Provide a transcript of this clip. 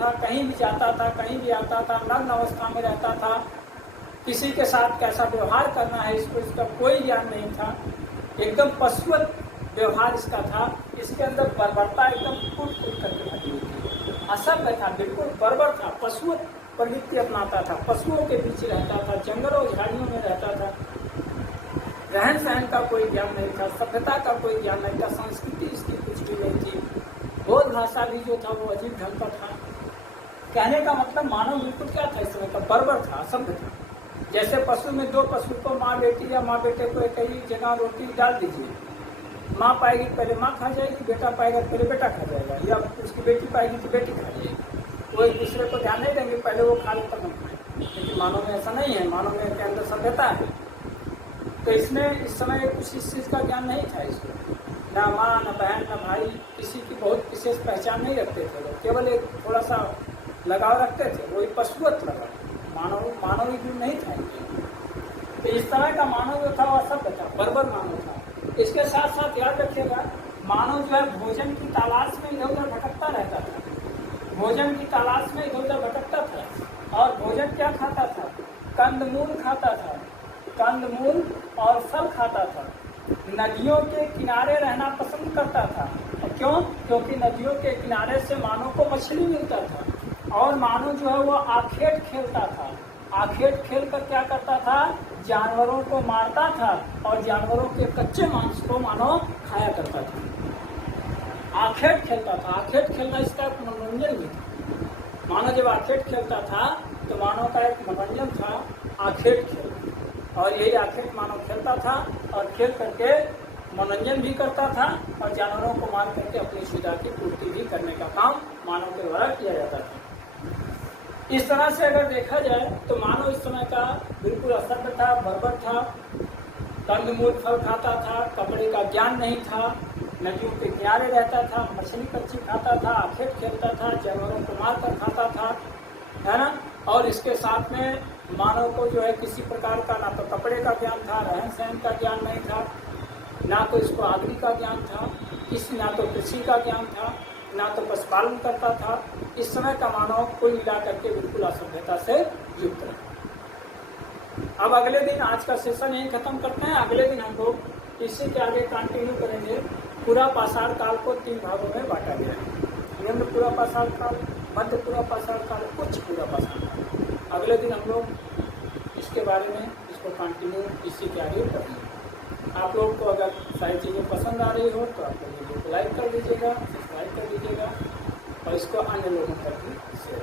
था, कहीं भी जाता था, कहीं भी आता था, नग्न अवस्था में रहता था, किसी के साथ कैसा व्यवहार करना है इसको इसका कोई ज्ञान नहीं था, एकदम पशुवत व्यवहार इसका था। इसके अंदर बर्बरता एकदम कूट कूट करके भरी हुई थी, असभ्य था, बिल्कुल बर्बर था, पशुवत प्रवृत्ति अपनाता था, पशुओं के बीच रहता था, जंगलों झाड़ियों में रहता था, रहन सहन का कोई ज्ञान नहीं था, सभ्यता का कोई ज्ञान नहीं था, संस्कृति इसकी कुछ भी नहीं थी, बोध भाषा भी जो था वो अजीब ढंग का था। कहने का मतलब मानव बिल्कुल क्या था इस समय का, बर्बर था, असभ्य था। जैसे पशु में दो पशु को माँ बेटी या माँ बेटे को एक ही जगह रोटी डाल दीजिए, माँ पाएगी पहले माँ खा जाएगी, बेटा पाएगा पहले बेटा खा जाएगा, या उसकी बेटी पाएगी तो बेटी खा जाएगी, वो एक दूसरे को ध्यान नहीं देंगे, पहले वो खा ले तब हम खाएं। लेकिन मानव में ऐसा नहीं है, मानव में के अंदर सभ्यता है। तो इसने इस समय कुछ इस चीज़ का ज्ञान नहीं था इसको, ना माँ न बहन न भाई, किसी की बहुत विशेष पहचान नहीं रखते थे लोग, केवल एक थोड़ा सा लगाव रखते थे, वही पशुवत लगाव, मानवीय गुण नहीं था। तो इस तरह का मानव जो था वह असभ्य था, बर्बर मानव था। इसके साथ साथ याद रखिएगा, मानव जो है भोजन की तलाश में इधर उधर भटकता रहता था, भोजन की तलाश में इधर उधर भटकता था। और भोजन क्या खाता था, कंदमूल खाता था, कंदमूल और फल खाता था। नदियों के किनारे रहना पसंद करता था। क्यों? क्योंकि नदियों के किनारे से मानव को मछली मिलता था, और मानव जो है वो आखेट खेलता था। आखेट खेल कर क्या करता था, जानवरों को मारता था और जानवरों के कच्चे मांस को मानव खाया करता था। आखेट खेलता था, आखेट खेलना इसका एक मनोरंजन भी था। मानव जब आखेट खेलता था तो मानव का एक मनोरंजन था आखेट खेलना, और यही आखेट मानव खेलता था और खेल करके मनोरंजन भी करता था, और जानवरों को मार करके अपनी सुविधा की पूर्ति भी करने का काम मानव के द्वारा किया जाता था। इस तरह से अगर देखा जाए तो मानव इस समय का बिल्कुल असभ्य था, बर्बर था, कंदमूल फल खाता था, कपड़े का ज्ञान नहीं था, नदियों के किनारे रहता था, मछली पक्षी खाता था, आखेट खेलता था, जानवरों को मार कर खाता था, है ना। और इसके साथ में मानव को जो है किसी प्रकार का ना तो कपड़े का ज्ञान था, रहन सहन का ज्ञान नहीं था, ना तो इसको आदमी का ज्ञान था, ना तो कृषि का ज्ञान था, ना तो पशुपालन करता था। इस समय का मानव कुल मिला करके बिल्कुल असभ्यता से युक्त रहा। अब अगले दिन आज का सेशन यही खत्म करते हैं। अगले दिन हम लोग इसी के आगे कंटिन्यू करेंगे। पूरा पाषाण काल को 3 भागों में बांटा गया है, निम्न पूरा पाषाण काल, मध्य पूरा पाषाण काल, उच्च पूरा पाषाण काल। अगले दिन हम लोग इसके बारे में इसको कंटिन्यू इसी के आगे करेंगे। आप लोग को अगर सारी चीज़ें पसंद आ रही हो तो आप लोग वीडियो को लाइक कर दीजिएगा, सब्सक्राइब कर दीजिएगा, और इसको अन्य लोगों तक भी शेयर